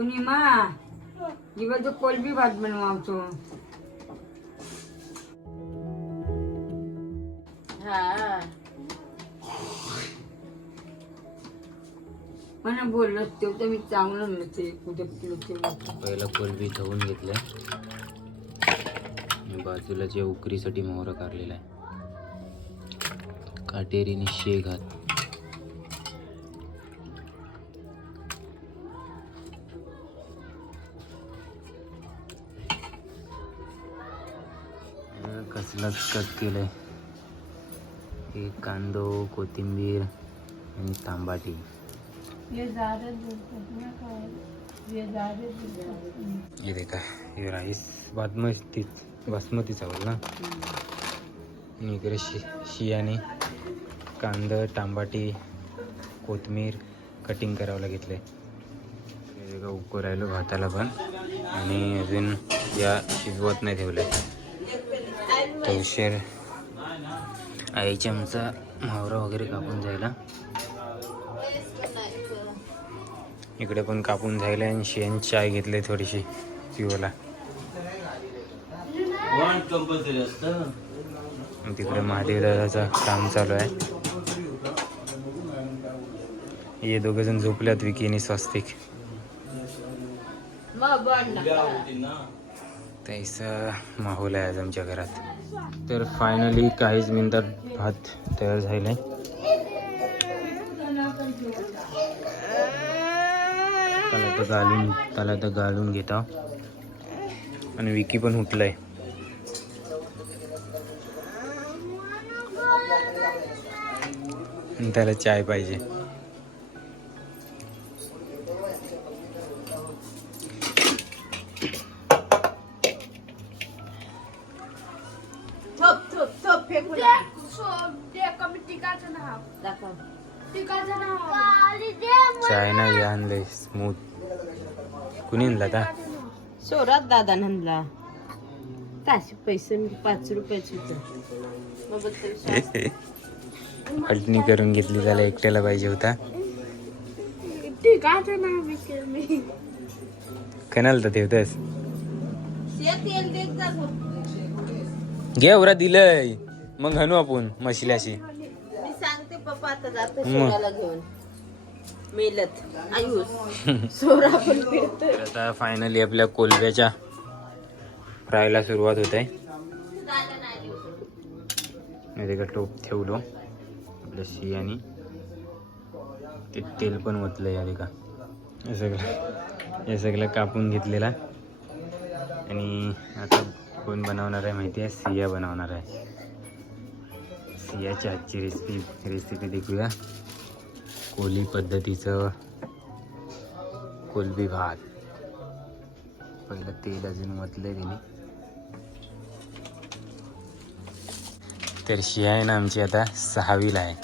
पूर्णिमा दिवस कोलबी भात बनवावतो. हा. मला बोललो ते तर मी चांगलं कुठे कुठे पहिला कोलबी धुवून घेतलं. आणि बाजूला जे उकरीसाठी मोहरा काढलेला आहे. काटेरीने शेघात कसलाच कट केलंय. हे कांदो कोथिंबीर आणि तांबाटी. हे देखा हे राईस बासमती बासमती चावल ना? आणि इकडे शि शियाने कांदा टांबाटी कोथमीर कटिंग करावं घेतलं आहे उकू राहिलो भाताला पण. आणि अजून या शिजवत नाही ठेवल्या तर उशीर आईच्या आमचा मावरा वगैरे कापून जायला. इकडे पण कापून जायला आणि शेण चाय घेतले थोडीशी आणि तिकडे महादेव दादाचं काम चालू आहे. हे दोघं जण झोपल्यात विकी आणि स्वस्तिक. तैसा माहोल आहे आज आमच्या घरात. तर फायनली काहीच मिनिटात भात तयार झालाय. त्याला तर घालून त्याला तर घालून घेता. आणि विकी पण उठलाय. त्याला चाय पाहिजे. आता सोरात दादा नंदला ताशे पैसे मी पाच रुपयाचे होते. पलटणी करून घेतली त्याला एकट्याला पाहिजे होता. कनाल तर ठेवतस. घे उरा दिलंय. मग हनू आपण मशिल्याशी मी सांगते पप्पा आता जातो घेऊन. मेलत. आयुष. सोरा पण फिरत तर आता फायनली आपल्या कोलब्याच्या फ्रायला सुरुवात होत आहे तिकडे टोप ठेवलो. आपल्या शियानी ते तेल पण ओतलं या का हे सगळं हे सगळं कापून घेतलेला. आणि आता कोण बनवणार आहे माहिती आहे? सिया बनवणार आहे. सियाच्या हातची रेसिपी रेसिपी देखूया कोली पद्धतीचं कोलबी भात. पहिलं तेल अजून मतलं तिने. तर शिया आहे ना आमची आता सहावीला आहे.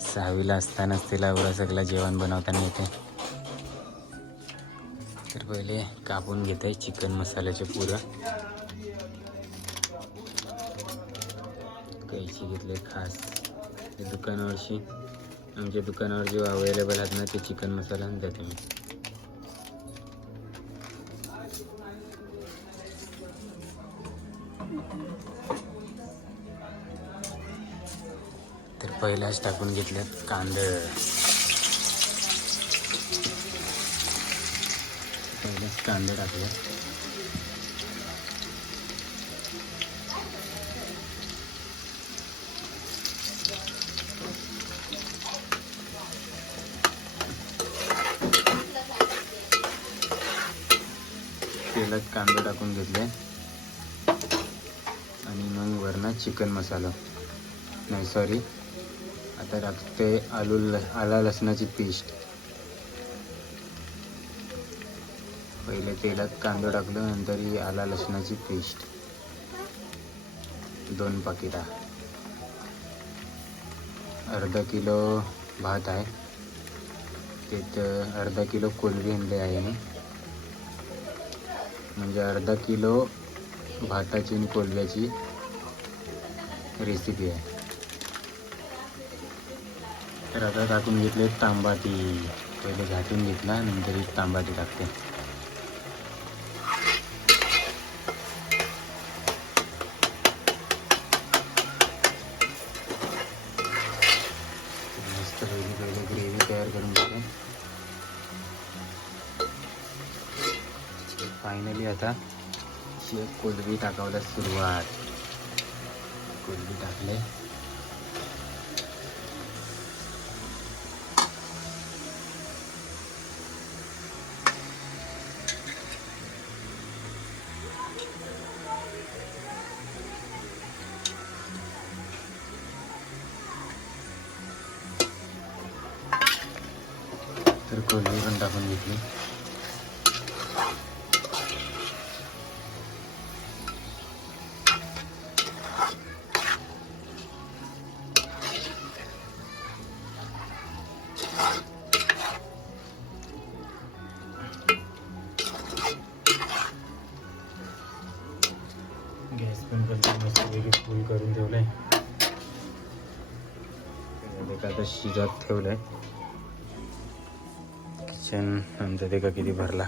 सहावीला असतानाच तिला एवढं सगळं जेवण बनवताना येते. तर पहिले कापून घेत आहे चिकन मसाल्याचे पुरं. कैची घेतले खास. दुकानावरशी आमच्या दुकानावर जे अवेलेबल आहेत ना ते चिकन मसाला द्या मी. तर पहिलाच टाकून घेतल्यात कांद. पहिलेच कांदे टाकले. तेलात कांदे टाकून घेतले. आणि मग वरनं चिकन मसाला. नाही सॉरी आता टाकते आलू ल आला लसणाची पेस्ट पहिले तेलात कांदा टाकलं नंतर ही आला लसणाची पेस्ट दोन पाकिटा. अर्धा किलो भात आहे. त्यात अर्धा किलो कोलबी आणले आहे मी. म्हणजे अर्धा किलो भाताची आणि कोलव्याची रेसिपी आहे. तर आता टाकून घेतले तांबाटी. पहिले घाटून घेतला नंतर एक तांबाटी टाकते. आता अशी एक कोलबी टाकायला सुरुवात. कोलबी टाकले. तर कोलबी पण टाकून घेतली. आमचा ते का किती भरला.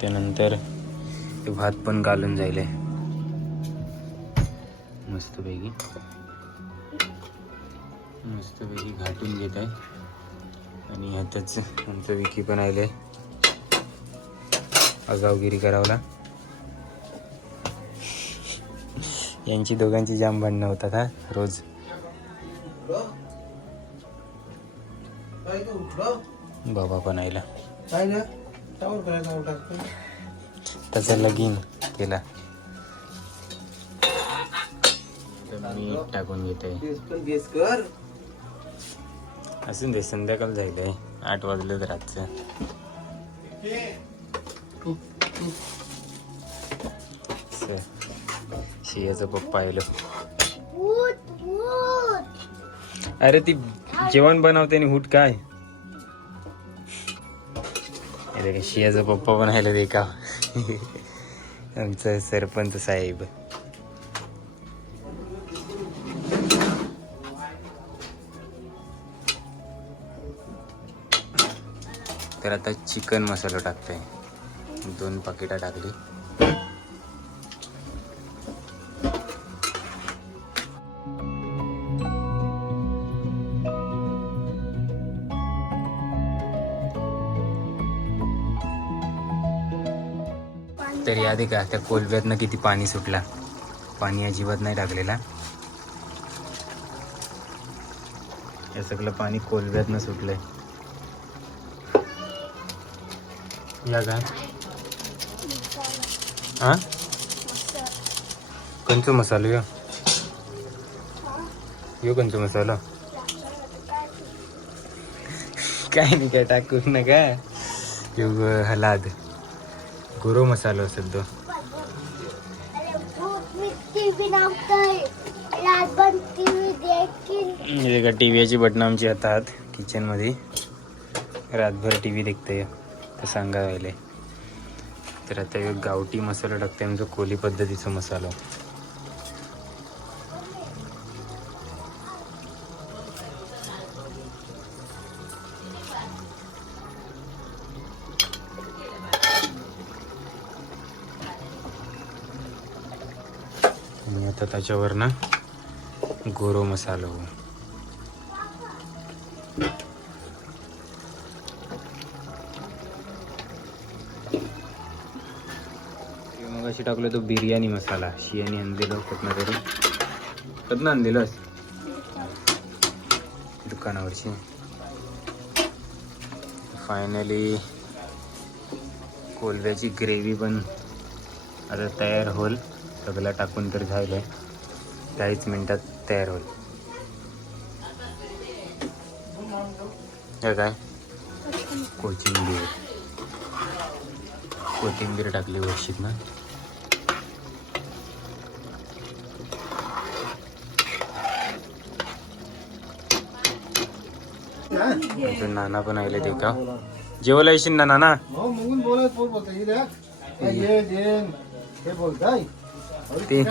त्यानंतर ते भात पण घालून जाईल मस्तपैकी. मस्तपैकी घाटून घेत आहे. आणि ह्यातच आमचं विकी पण आले. आगावगिरी करावला. यांची दोघांची जाम भांडणं होतात हा रोज. बाबा पण आयला काय ना टावर करायला टाकतो त्याचा लगीन केला मीठ टाकून घेते. गेस पण गेस कर. असून दे संध्याकाळ जायलंय आठ वाजले तर रातचं. असं. शियाचा पप्पा आलो अरे ती जेवण बनवते आणि हुट काय? हे शियाचा पप्पा पण आलं ते का आमचं सरपंच साहेब. तर आता चिकन मसाला टाकतोय. दोन पाकिटा टाकली. आधी का? त्या कोलव्यातनं किती पाणी सुटला. पाणी अजिबात नाही टाकलेला. हे सगळं पाणी कोलव्यातनं सुटलंय. या काय हा? कंचो मसालो यो. यो कंचो मसाला. काय नाही काय टाकू नका. योग हलाद. गुरो मसालो असेल तो का टी व्हीची बटणं आमची हातात किचनमध्ये रातभर टी व्ही देखते तर सांगा राहिले. तर आता एक गावठी मसाला टाकते आमचा कोली पद्धतीचा मसाला. त्याच्यावरनं त्याच्यावर ना गोरो मसालो हो. मग अशी टाकलं तो बिर्याणी मसाला. शियानी आणलेलो कुठनं तरी कुठनं आणलेलंस दुकानावरची. फायनली कोलव्याची ग्रेव्ही पण आता तयार होईल. सगळं टाकून तर झालं आहे काहीच मिनिटात तयार होईल. काय? कोथिंबीर. कोथिंबीर टाकली वर्षीत ना? अजून नाना पण आले ते का जेवला येशील ना नाना? हो बोलत येईल ते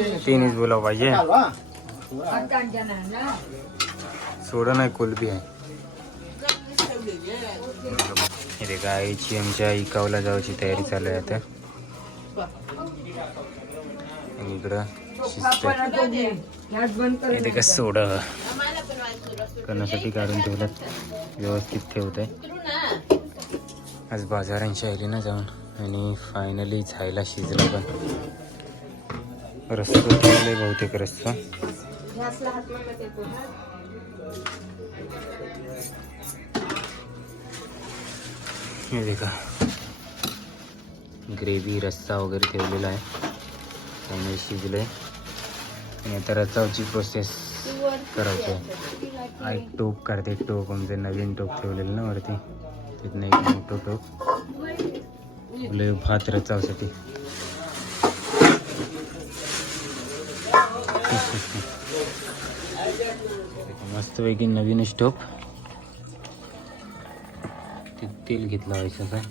ये. तीनच बोलावं पाहिजे. ना सोडं नाही कोलबी आहे. इथे गायची आमच्या इकावला जायची तयारी चालू आहे आता. आणि इकडं शिजतंय इथे कसं सोडा. करण्यासाठी काढून ठेवलं. व्यवस्थित ठेवत आहे आज बाजारांच्या आली ना जाऊन आणि फायनली झायला शिजलं पण. रस्ता ठेवलंय बहुतेक रस्ता. हे देखा ग्रेव्ही रस्सा वगैरे ठेवलेला आहे. त्यामुळे शिजलं आहे आणि आता रस्सावची प्रोसेस करायची आहे. आई टोप करते टोप आमचं नवीन टोप ठेवलेलं ना वरती. तिथनं एक मोठं टोप भात रचावसाठी. मस्तपैकी नवीन स्टोप. ते तेल घेतलं व्हायचं काय?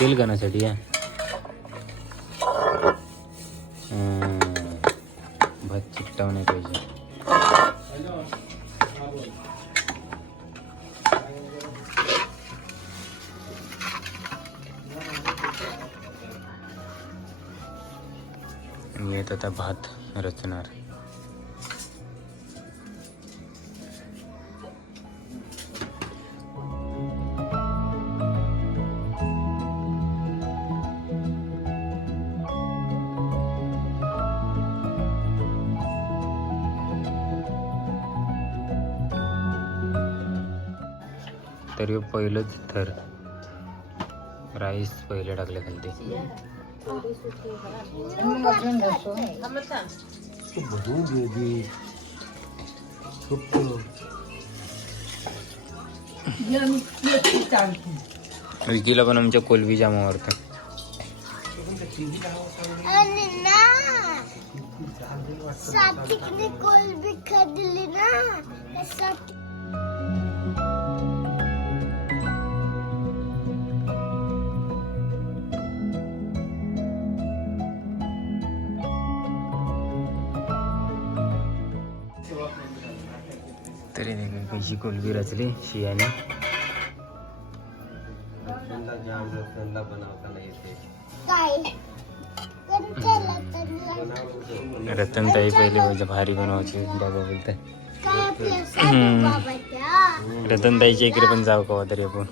तेल करण्यासाठी या भात चिकटाव नाही पाहिजे येत आता भात. रचणार. तरी पहिलंच थर. राईस पहिले टाकले खालते. थांबत थांब. विकीला पण आमच्या कोलबी जाम आवडतं कोलबी खाल्ली ना कशी कोलबी रचली शियाने. रतनताई पहिले म्हणजे भारी बनवायची बाबा बोलते. रतनताईच्या इकडे पण जाऊ कवा तरी आपण?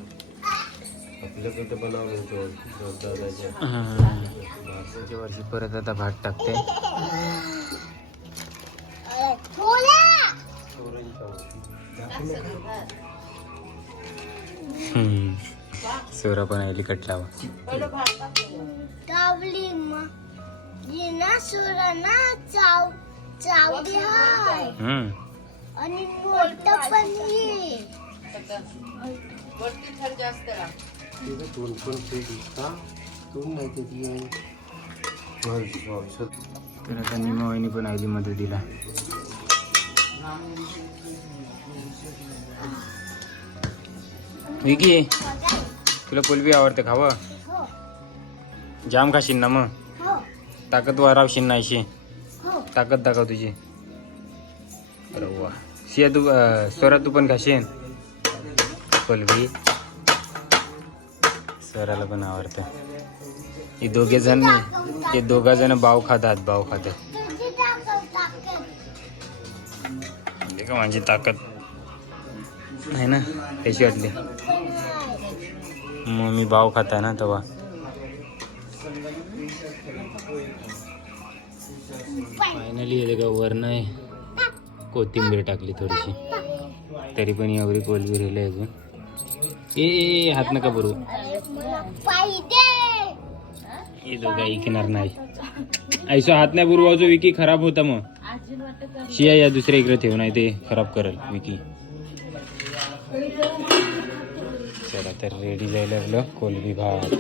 वर्षी परत आता भात टाकते. सोरा पण. गावली मग ना सुरा ना चाव हम्म. आणि मोठं पण ये. वरती थर जास्त राख. तर आता निमावाईनी पण आली मदतीला. विकी तुला कोलबी आवडते खावं? जाम खाशील ना मग. ताकद वारावशील ना अशी ताकद दाखव तुझी. अरे वा. सिया तू स्वरा तू पण खाशील? कोलबी स्वराला पण आवडतं. हे दोघे जण हे दोघा जण भाव खातात भाव खातात. माझी ताकद. आहे ना कशी वाटली. मग मी भाव खाता ना तेव्हा. फायनली येते का वरनं कोथिंबीर टाकली थोडीशी. तरी पण एवढी कोलबीर अजून. ए, ए हात नका बरू हे ऐकणार नाही. ऐसो हात नाही बुरवायचो विकी खराब होता मग. शिया या दुसऱ्या इकडे ठेव नाही ते खराब करेल विकी. चला तर रेडी जायला लागलं कोलबी भात.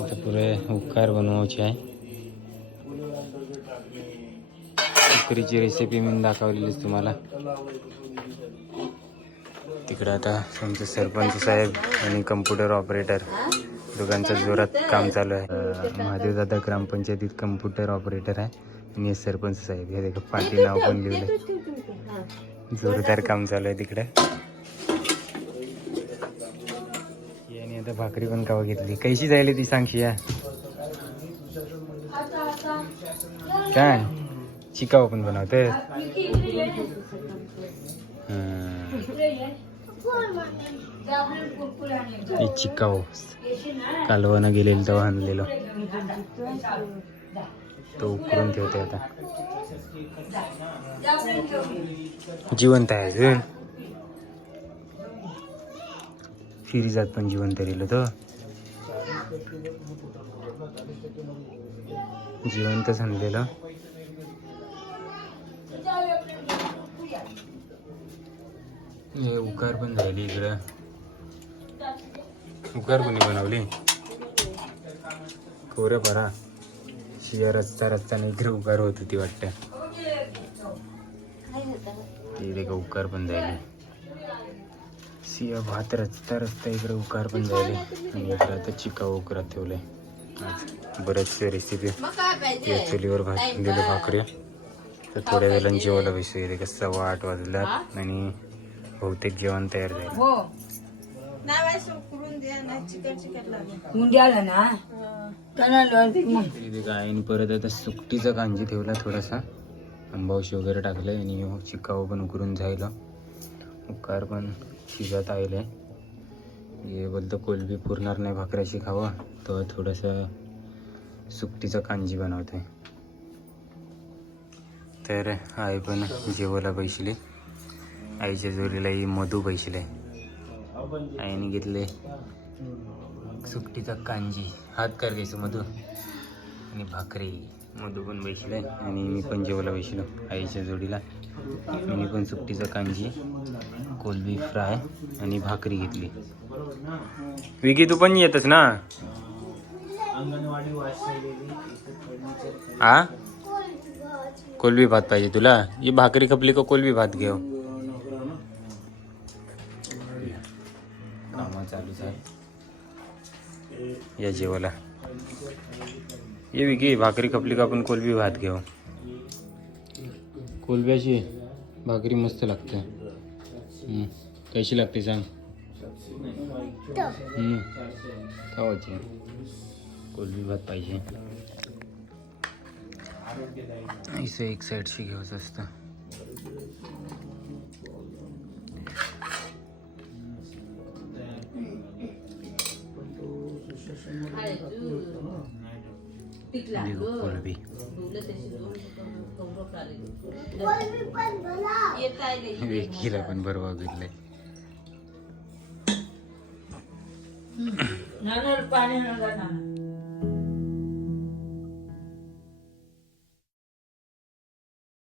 आता पुरे उपकार बनवायचे आहे. उकरीची रेसिपी मी दाखवलेलीच तुम्हाला. तिकडं आता आमचे सरपंच साहेब आणि कम्प्युटर ऑपरेटर दोघांचं जोरात काम चालू आहे. महादेव दादा ग्रामपंचायतीत कम्प्युटर ऑपरेटर आहे. आणि सरपंच साहेब हे देखा पाटील नाव पण लिहिलंय. जोरदार काम चालू आहे तिकडे. याने आता भाकरी पण कावा घेतली. कैशी जायला ती सांगशी या काय? चिकाव पण बनवते हे चिकाव कालवानं गेलेलं तेव्हा आणलेलं. तो उकरून ठेवते आता. जिवंत आहे अजून फिरीजात पण जिवंत राहिलं तो जिवंत आणलेलं. हे उकार पण झाली इकडं. उकार कोणी बनवली? पोरं परा शिया रचता नाही इकडे उकार होत होती वाटतं. इथे का उकार पण झाली. सिया भात रचता रस्ता इकडे उकार पण झाले. आणि इकडे आता चिका उकरात ठेवले आज बऱ्याचशा रेसिपी या चुलीवर दिलं भाकऱ्या तर थोड्या वेळानं जेवायला बसू. इथे का सव्वा आठ वाजल्यात आणि बहुतेक जेवण तयार झालं. हो. ना? मग. इथे परत आता सुकटीचा कांजी ठेवला थोडासा. आंबावशी वगैरे टाकलं आणि मग चिकाव पण उकरून जायला उकार पण शिजत आले हे बोलतं कोलबी पुरणार नाही भाकऱ्याशी खावा. तर थोडंसं सुकटीचा कांजी बनवतोय. तर आई पण जेवायला बैसली. आईच्या जोडीलाही मधू बैसले. आईने घेतले. सुकटीचा कांजी. हात कर घ्यायचं मधू? आणि भाकरी. मधू पण बैसले आणि मी पण जेवायला बैसलो आईच्या जोडीला. मी पण सुकटीचा कांजी कोलबी फ्राय आणि भाकरी घेतली. विकी तू पण येतच ना? आ? कोलबी भात पाहिजे तुला? ही भाकरी खपली का कोलबी भात घेऊ? चालूच आहे या जेवायला ये विकी भाकरी खपली का आपण कोलबी भात घेऊ कोलब्याची भाकरी मस्त लागते हम्म. कशी लागते सांग? हम्म. खावायची कोलबी भात पाहिजे एक साईडशी घ्यायचं असतं कोलबी वेकीला पण बरोबर बघितलंय पाणी